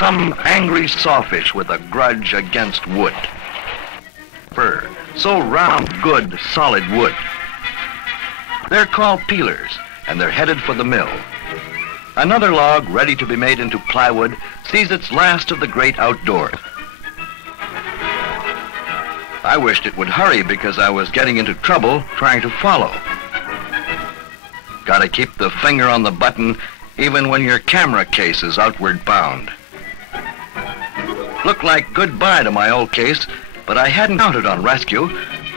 some angry sawfish with a grudge against wood. Fir, so round, good, solid wood. They're called peelers, and they're headed for the mill. Another log ready to be made into plywood sees its last of the great outdoors. I wished it would hurry because I was getting into trouble trying to follow. Gotta keep the finger on the button even when your camera case is outward bound. Looked like goodbye to my old case, but I hadn't counted on rescue,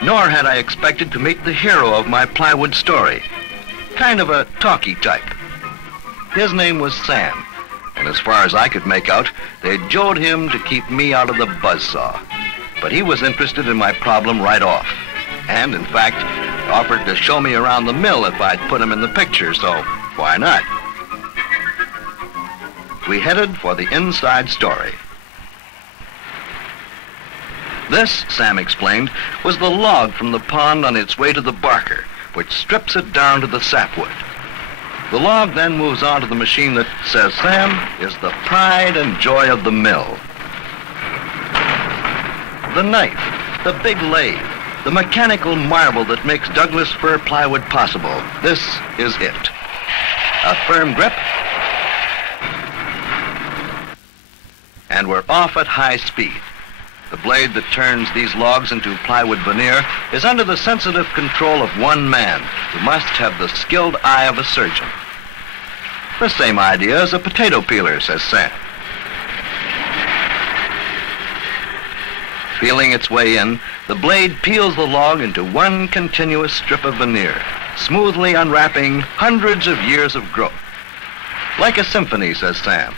nor had I expected to meet the hero of my plywood story. Kind of a talky type. His name was Sam, and as far as I could make out, they'd jolted him to keep me out of the buzzsaw. But he was interested in my problem right off, and in fact, offered to show me around the mill if I'd put him in the picture, so why not? We headed for the inside story. This, Sam explained, was the log from the pond on its way to the barker, which strips it down to the sapwood. The log then moves on to the machine that, says Sam, is the pride and joy of the mill. The knife, the big lathe, the mechanical marvel that makes Douglas fir plywood possible. This is it. A firm grip, and we're off at high speed. The blade that turns these logs into plywood veneer is under the sensitive control of one man who must have the skilled eye of a surgeon. The same idea as a potato peeler, says Sam. Feeling its way in, the blade peels the log into one continuous strip of veneer, smoothly unwrapping hundreds of years of growth. Like a symphony, says Sam,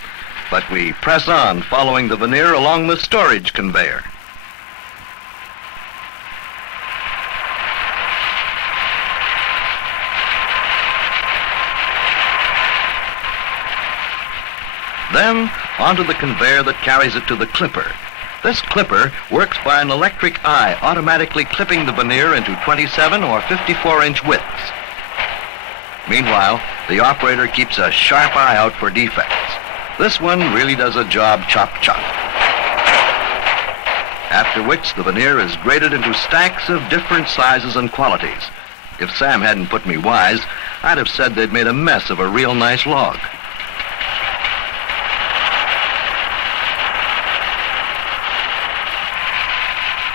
but we press on following the veneer along the storage conveyor. Then onto the conveyor that carries it to the clipper. This clipper works by an electric eye automatically clipping the veneer into 27 or 54-inch widths. Meanwhile, the operator keeps a sharp eye out for defects. This one really does a job chop-chop. After which the veneer is graded into stacks of different sizes and qualities. If Sam hadn't put me wise, I'd have said they'd made a mess of a real nice log.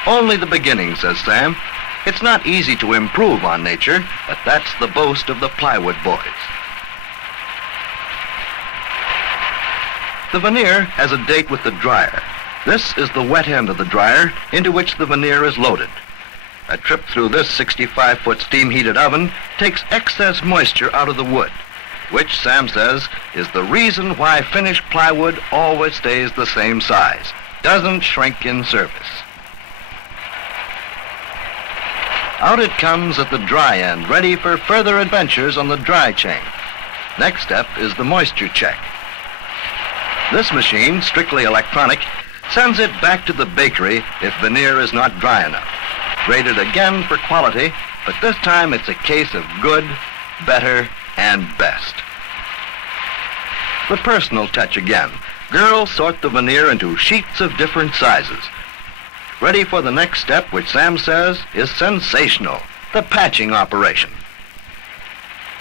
Only the beginning, says Sam. It's not easy to improve on nature, but that's the boast of the plywood boys. The veneer has a date with the dryer. This is the wet end of the dryer into which the veneer is loaded. A trip through this 65-foot steam-heated oven takes excess moisture out of the wood, which Sam says is the reason why finished plywood always stays the same size, doesn't shrink in service. Out it comes at the dry end, ready for further adventures on the dry chain. Next step is the moisture check. This machine, strictly electronic, sends it back to the bakery if veneer is not dry enough. Graded again for quality, but this time it's a case of good, better, and best. The personal touch again. Girls sort the veneer into sheets of different sizes. Ready for the next step, which Sam says is sensational, the patching operation.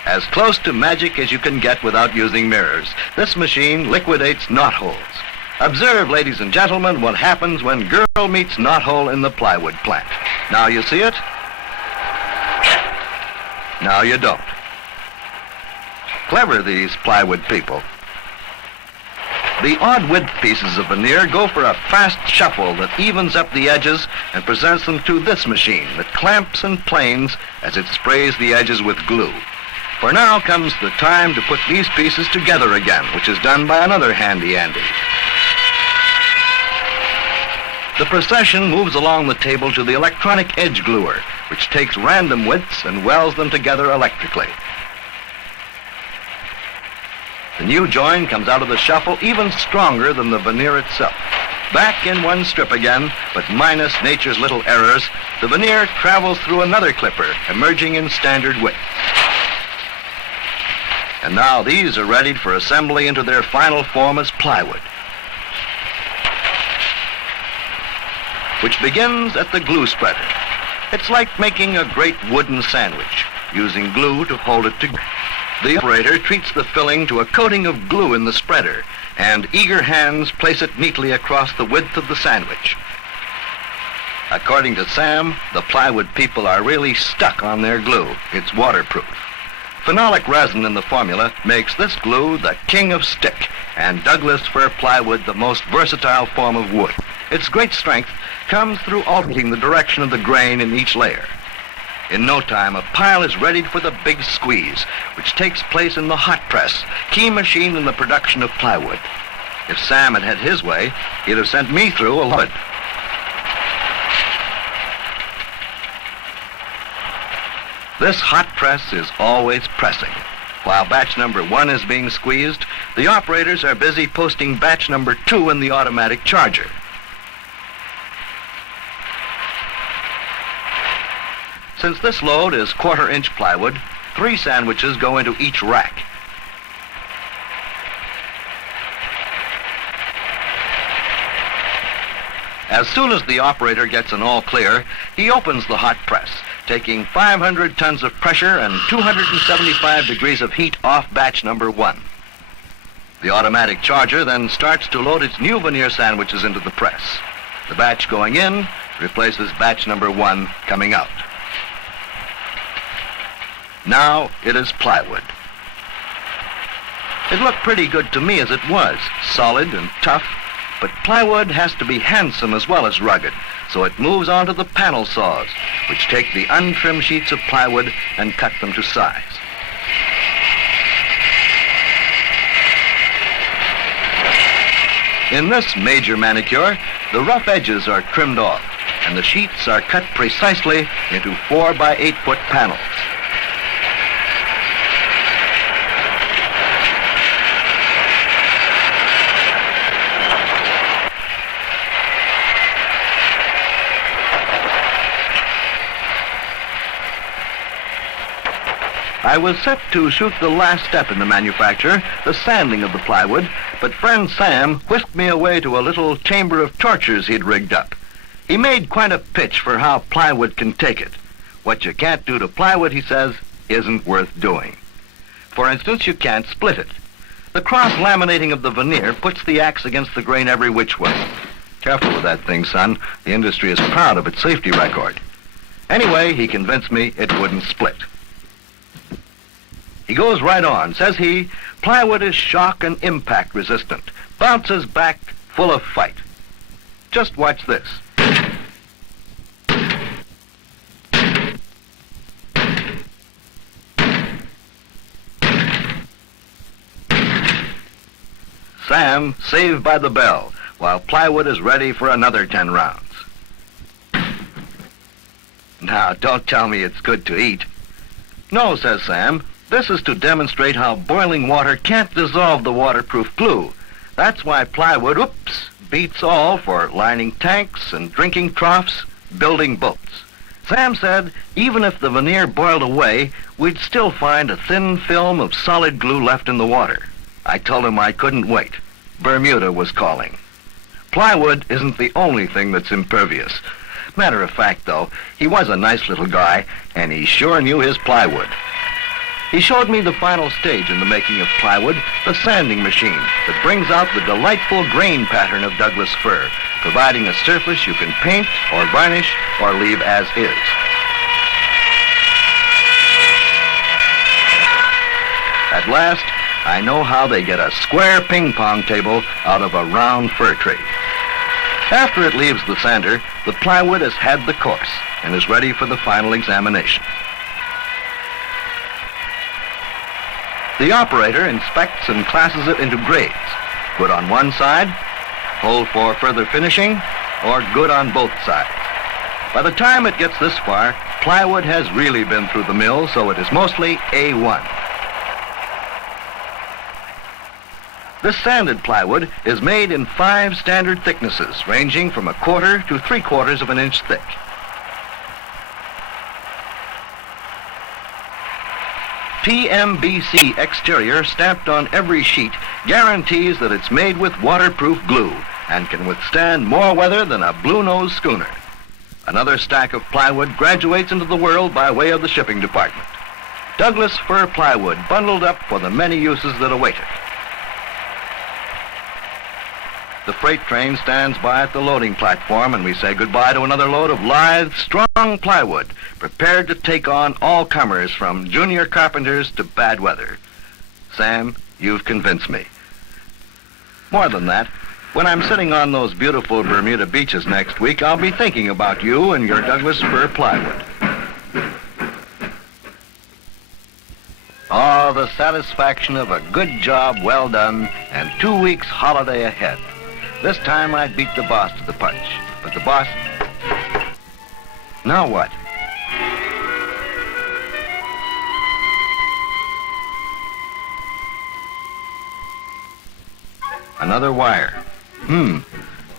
As close to magic as you can get without using mirrors, this machine liquidates knotholes. Observe, ladies and gentlemen, what happens when girl meets knothole in the plywood plant. Now you see it? Now you don't. Clever, these plywood people. The odd width pieces of veneer go for a fast shuffle that evens up the edges and presents them to this machine that clamps and planes as it sprays the edges with glue. For now comes the time to put these pieces together again, which is done by another handy Andy. The procession moves along the table to the electronic edge gluer, which takes random widths and welds them together electrically. The new join comes out of the shuffle even stronger than the veneer itself. Back in one strip again, but minus nature's little errors, the veneer travels through another clipper, emerging in standard width. And now these are readied for assembly into their final form as plywood. which begins at the glue spreader. It's like making a great wooden sandwich, using glue to hold it together. The operator treats the filling to a coating of glue in the spreader, and eager hands place it neatly across the width of the sandwich. According to Sam, the plywood people are really stuck on their glue. It's waterproof. Phenolic resin in the formula makes this glue the king of stick, and Douglas fir plywood the most versatile form of wood. Its great strength comes through altering the direction of the grain in each layer. In no time, a pile is ready for the big squeeze, which takes place in the hot press, key machine in the production of plywood. If Sam had had his way, he'd have sent me through a lot. This hot press is always pressing. While batch number 1 is being squeezed, the operators are busy posting batch number 2 in the automatic charger. Since this load is 1/4-inch plywood, 3 sandwiches go into each rack. As soon as the operator gets an all clear, he opens the hot press, taking 500 tons of pressure and 275 degrees of heat off batch number 1. The automatic charger then starts to load its new veneer sandwiches into the press. The batch going in replaces batch number 1 coming out. Now it is plywood. It looked pretty good to me as it was, solid and tough, but plywood has to be handsome as well as rugged, so it moves on to the panel saws, which take the untrimmed sheets of plywood and cut them to size. In this major manicure, the rough edges are trimmed off, and the sheets are cut precisely into 4 by 8 foot panels. I was set to shoot the last step in the manufacture, the sanding of the plywood, but friend Sam whisked me away to a little chamber of tortures he'd rigged up. He made quite a pitch for how plywood can take it. What you can't do to plywood, he says, isn't worth doing. For instance, you can't split it. The cross-laminating of the veneer puts the axe against the grain every which way. Careful with that thing, son. The industry is proud of its safety record. Anyway, he convinced me it wouldn't split. He goes right on, says he, plywood is shock and impact resistant, bounces back full of fight. Just watch this. Sam saved by the bell, while plywood is ready for another 10 rounds. Now, don't tell me it's good to eat. No, says Sam. This is to demonstrate how boiling water can't dissolve the waterproof glue. That's why plywood, beats all for lining tanks and drinking troughs, building boats. Sam said even if the veneer boiled away, we'd still find a thin film of solid glue left in the water. I told him I couldn't wait. Bermuda was calling. Plywood isn't the only thing that's impervious. Matter of fact, though, he was a nice little guy, and he sure knew his plywood. He showed me the final stage in the making of plywood, the sanding machine that brings out the delightful grain pattern of Douglas fir, providing a surface you can paint or varnish or leave as is. At last, I know how they get a square ping pong table out of a round fir tree. After it leaves the sander, the plywood has had the course and is ready for the final examination. The operator inspects and classes it into grades. Good on one side, hold for further finishing, or good on both sides. By the time it gets this far, plywood has really been through the mill, so it is mostly A1. This sanded plywood is made in 5 standard thicknesses, ranging from 1/4 to 3/4 of an inch thick. PMBC exterior stamped on every sheet guarantees that it's made with waterproof glue, and can withstand more weather than a blue-nosed schooner. Another stack of plywood graduates into the world by way of the shipping department. Douglas fir plywood bundled up for the many uses that await it. The freight train stands by at the loading platform, and we say goodbye to another load of lithe, strong plywood, prepared to take on all comers from junior carpenters to bad weather. Sam, you've convinced me. More than that, when I'm sitting on those beautiful Bermuda beaches next week, I'll be thinking about you and your Douglas fir plywood. Oh, the satisfaction of a good job well done and 2 weeks holiday ahead. This time I'd beat the boss to the punch. But the boss... Now what? Another wire.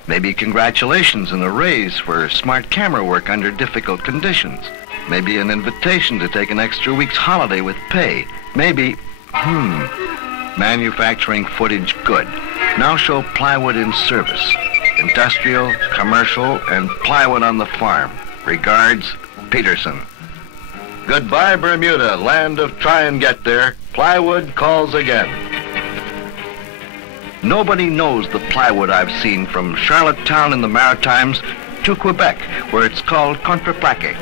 Maybe congratulations and a raise for smart camera work under difficult conditions. Maybe an invitation to take an extra week's holiday with pay. Maybe, manufacturing footage good. Now show plywood in service. Industrial, commercial, and plywood on the farm. Regards, Peterson. Goodbye, Bermuda, land of try and get there. Plywood calls again. Nobody knows the plywood I've seen from Charlottetown in the Maritimes to Quebec, where it's called contreplaqué,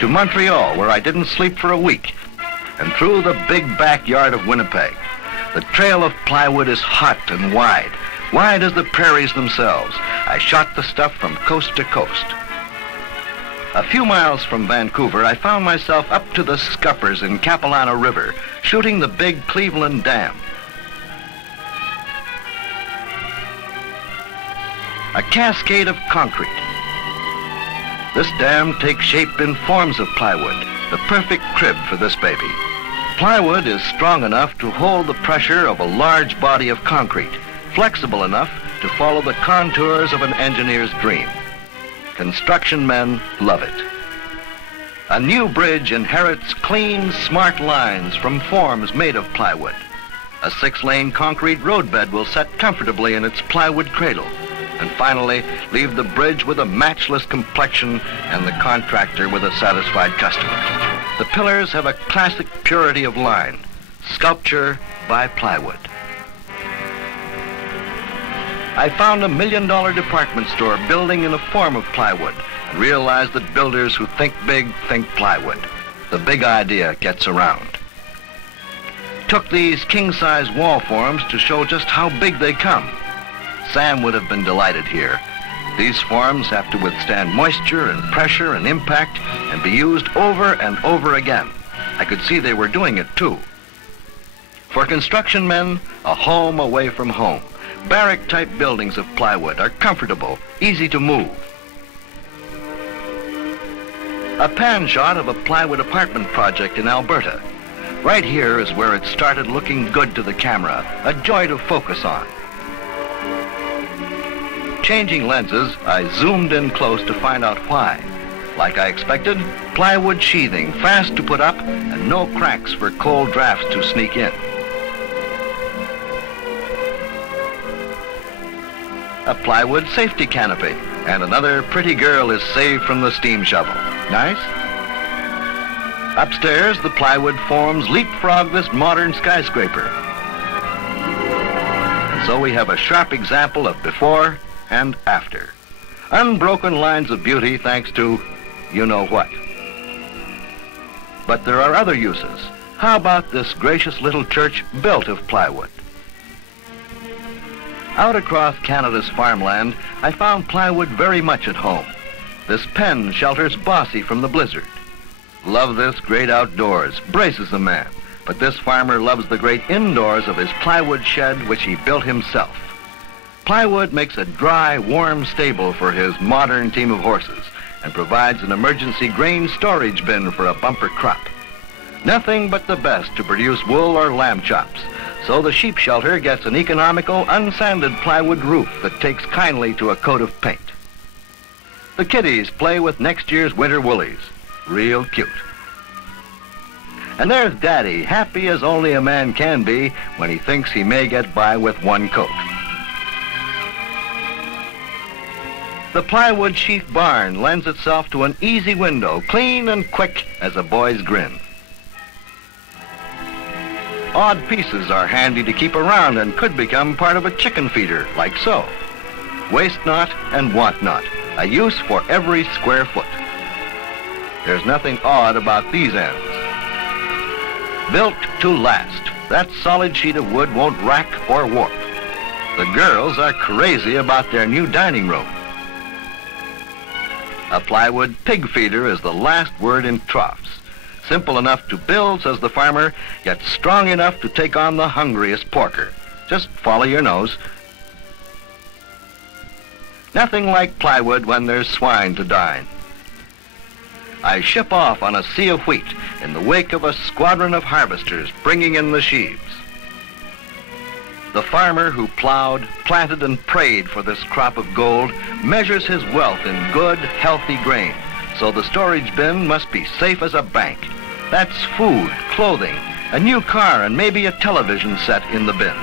to Montreal, where I didn't sleep for a week, and through the big backyard of Winnipeg. The trail of plywood is hot and wide as the prairies themselves. I shot the stuff from coast to coast. A few miles from Vancouver, I found myself up to the scuppers in Capilano River, shooting the big Cleveland Dam. A cascade of concrete. This dam takes shape in forms of plywood, the perfect crib for this baby. Plywood is strong enough to hold the pressure of a large body of concrete, flexible enough to follow the contours of an engineer's dream. Construction men love it. A new bridge inherits clean, smart lines from forms made of plywood. A 6-lane concrete roadbed will set comfortably in its plywood cradle, and finally leave the bridge with a matchless complexion and the contractor with a satisfied customer. The pillars have a classic purity of line, sculpture by plywood. I found $1 million department store building in a form of plywood and realized that builders who think big think plywood. The big idea gets around. Took these king-size wall forms to show just how big they come. Sam would have been delighted here. These forms have to withstand moisture and pressure and impact and be used over and over again. I could see they were doing it too. For construction men, a home away from home. Barrack-type buildings of plywood are comfortable, easy to move. A pan shot of a plywood apartment project in Alberta. Right here is where it started looking good to the camera, a joy to focus on. Changing lenses, I zoomed in close to find out why. Like I expected, plywood sheathing, fast to put up, and no cracks for cold drafts to sneak in. A plywood safety canopy, and another pretty girl is saved from the steam shovel. Nice? Upstairs, the plywood forms leapfrog this modern skyscraper. And so we have a sharp example of before and after. Unbroken lines of beauty thanks to you know what. But there are other uses. How about this gracious little church built of plywood? Out across Canada's farmland, I found plywood very much at home. This pen shelters Bossy from the blizzard. Love this great outdoors, braces a man. But this farmer loves the great indoors of his plywood shed, which he built himself. Plywood makes a dry, warm stable for his modern team of horses and provides an emergency grain storage bin for a bumper crop. Nothing but the best to produce wool or lamb chops, so the sheep shelter gets an economical, unsanded plywood roof that takes kindly to a coat of paint. The kiddies play with next year's winter woolies. Real cute. And there's Daddy, happy as only a man can be when he thinks he may get by with one coat. The plywood sheath barn lends itself to an easy window, clean and quick as a boy's grin. Odd pieces are handy to keep around and could become part of a chicken feeder, like so. Waste not and want not, a use for every square foot. There's nothing odd about these ends. Built to last, that solid sheet of wood won't rack or warp. The girls are crazy about their new dining room. A plywood pig feeder is the last word in troughs. Simple enough to build, says the farmer, yet strong enough to take on the hungriest porker. Just follow your nose. Nothing like plywood when there's swine to dine. I ship off on a sea of wheat in the wake of a squadron of harvesters bringing in the sheaves. The farmer who plowed, planted, and prayed for this crop of gold measures his wealth in good, healthy grain, so the storage bin must be safe as a bank. That's food, clothing, a new car, and maybe a television set in the bin,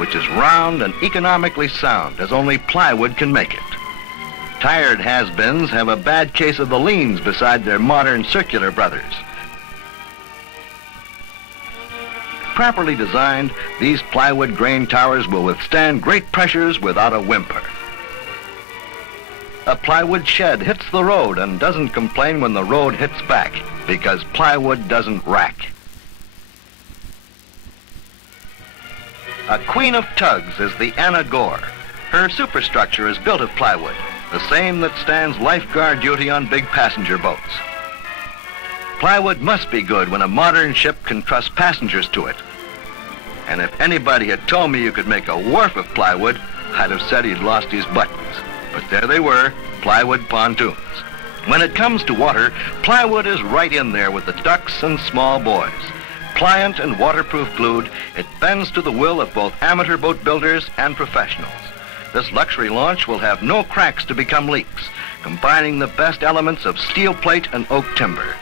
which is round and economically sound as only plywood can make it. Tired has-beens have a bad case of the liens beside their modern circular brothers. Properly designed, these plywood grain towers will withstand great pressures without a whimper. A plywood shed hits the road and doesn't complain when the road hits back, because plywood doesn't rack. A queen of tugs is the Anna Gore. Her superstructure is built of plywood, the same that stands lifeguard duty on big passenger boats. Plywood must be good when a modern ship can trust passengers to it. And if anybody had told me you could make a wharf of plywood, I'd have said he'd lost his buttons. But there they were, plywood pontoons. When it comes to water, plywood is right in there with the ducks and small boys. Pliant and waterproof glued, it bends to the will of both amateur boat builders and professionals. This luxury launch will have no cracks to become leaks, combining the best elements of steel plate and oak timber.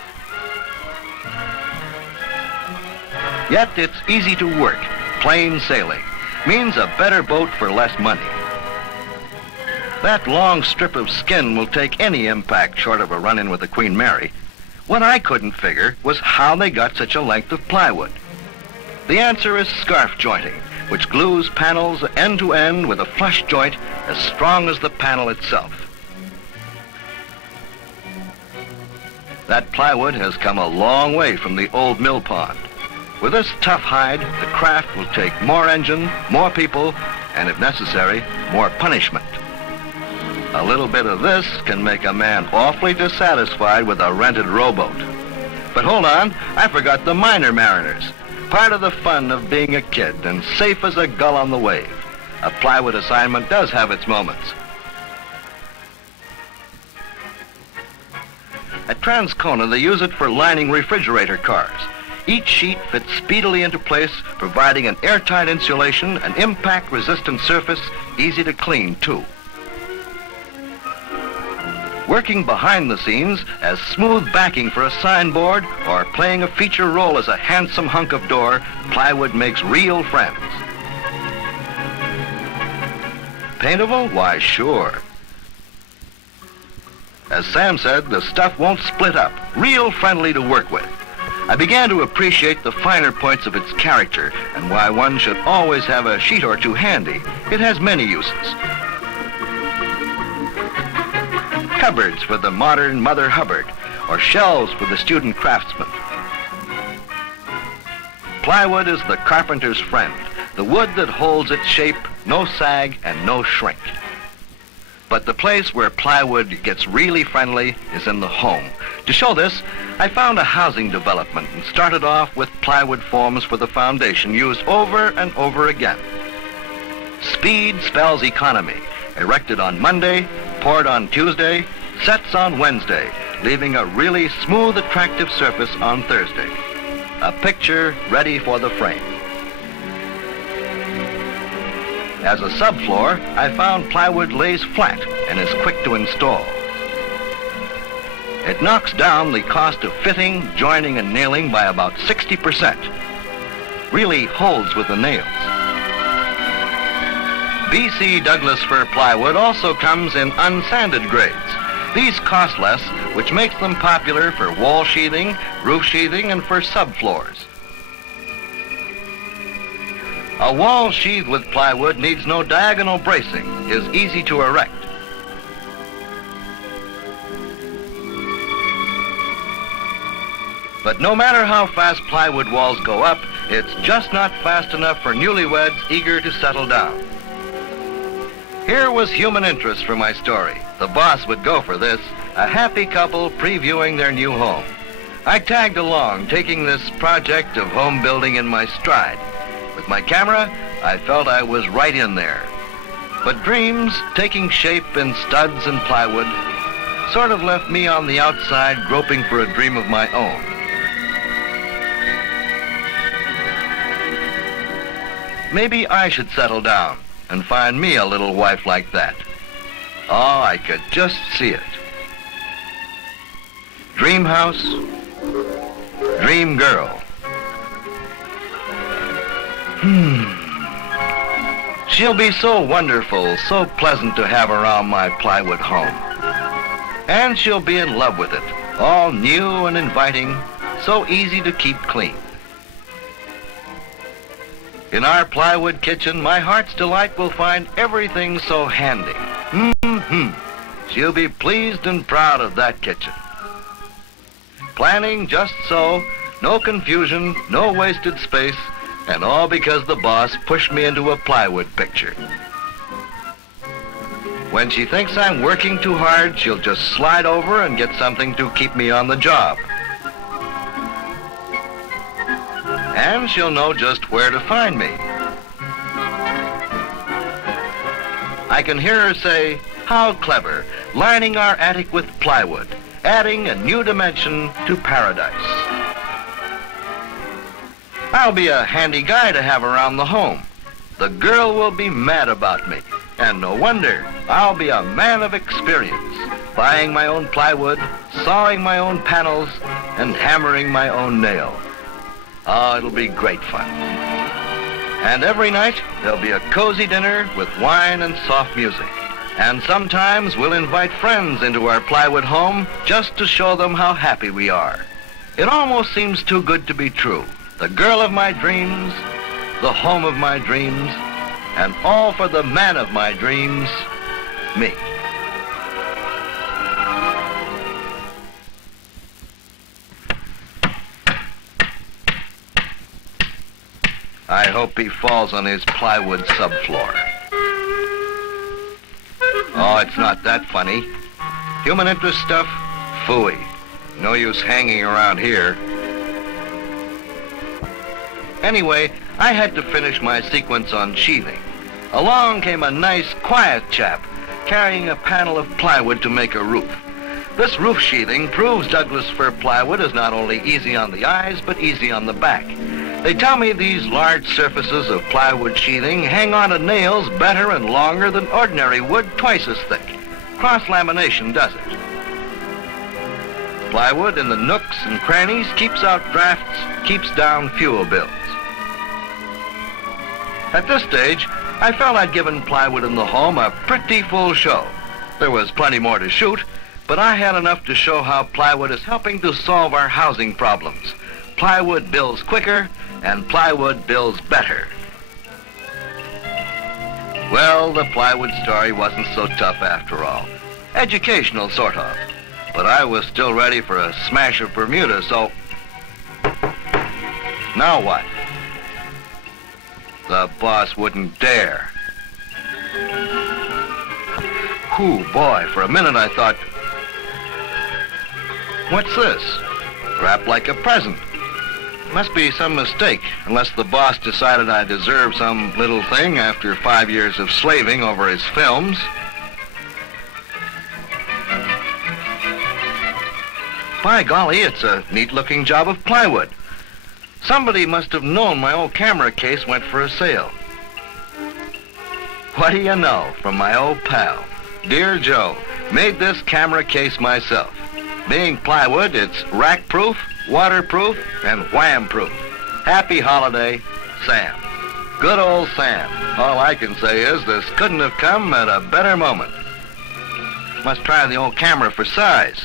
Yet it's easy to work. Plain sailing means a better boat for less money. That long strip of skin will take any impact short of a run-in with the Queen Mary. What I couldn't figure was how they got such a length of plywood. The answer is scarf jointing, which glues panels end to end with a flush joint as strong as the panel itself. That plywood has come a long way from the old mill pond. With this tough hide, the craft will take more engine, more people, and if necessary, more punishment. A little bit of this can make a man awfully dissatisfied with a rented rowboat. But hold on, I forgot the minor mariners. Part of the fun of being a kid and safe as a gull on the wave. A plywood assignment does have its moments. At Transcona, they use it for lining refrigerator cars. Each sheet fits speedily into place, providing an airtight insulation, an impact-resistant surface, easy to clean, too. Working behind the scenes as smooth backing for a signboard or playing a feature role as a handsome hunk of door, plywood makes real friends. Paintable? Why, sure. As Sam said, the stuff won't split up, real friendly to work with. I began to appreciate the finer points of its character and why one should always have a sheet or two handy. It has many uses. Cupboards for the modern Mother Hubbard, or shelves for the student craftsman. Plywood is the carpenter's friend, the wood that holds its shape, no sag and no shrink. But the place where plywood gets really friendly is in the home. To show this, I found a housing development and started off with plywood forms for the foundation used over and over again. Speed spells economy. Erected on Monday, poured on Tuesday, sets on Wednesday, leaving a really smooth, attractive surface on Thursday. A picture ready for the frame. As a subfloor, I found plywood lays flat and is quick to install. It knocks down the cost of fitting, joining, and nailing by about 60%. Really holds with the nails. BC Douglas fir plywood also comes in unsanded grades. These cost less, which makes them popular for wall sheathing, roof sheathing, and for subfloors. A wall sheathed with plywood needs no diagonal bracing, is easy to erect. But no matter how fast plywood walls go up, it's just not fast enough for newlyweds eager to settle down. Here was human interest for my story. The boss would go for this, a happy couple previewing their new home. I tagged along, taking this project of home building in my stride. With my camera, I felt I was right in there. But dreams, taking shape in studs and plywood, sort of left me on the outside groping for a dream of my own. Maybe I should settle down and find me a little wife like that. Oh, I could just see it. Dream house, dream girl. She'll be so wonderful, so pleasant to have around my plywood home. And she'll be in love with it, all new and inviting, so easy to keep clean. In our plywood kitchen, my heart's delight will find everything so handy. She'll be pleased and proud of that kitchen. Planning just so, no confusion, no wasted space, and all because the boss pushed me into a plywood picture. When she thinks I'm working too hard, she'll just slide over and get something to keep me on the job. And she'll know just where to find me. I can hear her say, "How clever, lining our attic with plywood, adding a new dimension to paradise." I'll be a handy guy to have around the home. The girl will be mad about me, and no wonder. I'll be a man of experience, buying my own plywood, sawing my own panels, and hammering my own nail. Oh, it'll be great fun. And every night, there'll be a cozy dinner with wine and soft music. And sometimes we'll invite friends into our plywood home just to show them how happy we are. It almost seems too good to be true. The girl of my dreams, the home of my dreams, and all for the man of my dreams, me. I hope he falls on his plywood subfloor. Oh, it's not that funny. Human interest stuff? Phooey. No use hanging around here. Anyway, I had to finish my sequence on sheathing. Along came a nice, quiet chap carrying a panel of plywood to make a roof. This roof sheathing proves Douglas fir plywood is not only easy on the eyes, but easy on the back. They tell me these large surfaces of plywood sheathing hang on to nails better and longer than ordinary wood twice as thick. Cross-lamination does it. Plywood in the nooks and crannies keeps out drafts, keeps down fuel bills. At this stage, I felt I'd given plywood in the home a pretty full show. There was plenty more to shoot, but I had enough to show how plywood is helping to solve our housing problems. Plywood builds quicker, and plywood builds better. Well, the plywood story wasn't so tough after all. Educational, sort of. But I was still ready for a smash of Bermuda, so... Now what? The boss wouldn't dare. Whew, boy, for a minute I thought, what's this? Wrapped like a present. Must be some mistake, unless the boss decided I deserved some little thing after 5 years of slaving over his films. By golly, it's a neat-looking job of plywood. Somebody must have known my old camera case went for a sale. What do you know, from my old pal, Dear Joe, made this camera case myself. Being plywood, it's rack-proof, waterproof, and wham-proof. Happy holiday, Sam. Good old Sam. All I can say is this couldn't have come at a better moment. Must try the old camera for size.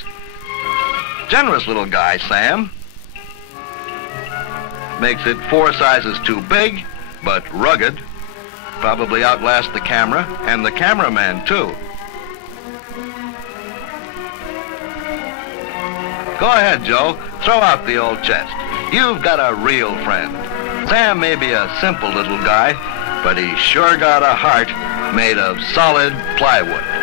Generous little guy, Sam. Makes it 4 sizes too big, but rugged. Probably outlast the camera and the cameraman, too. Go ahead, Joe. Throw out the old chest. You've got a real friend. Sam may be a simple little guy, but he's sure got a heart made of solid plywood.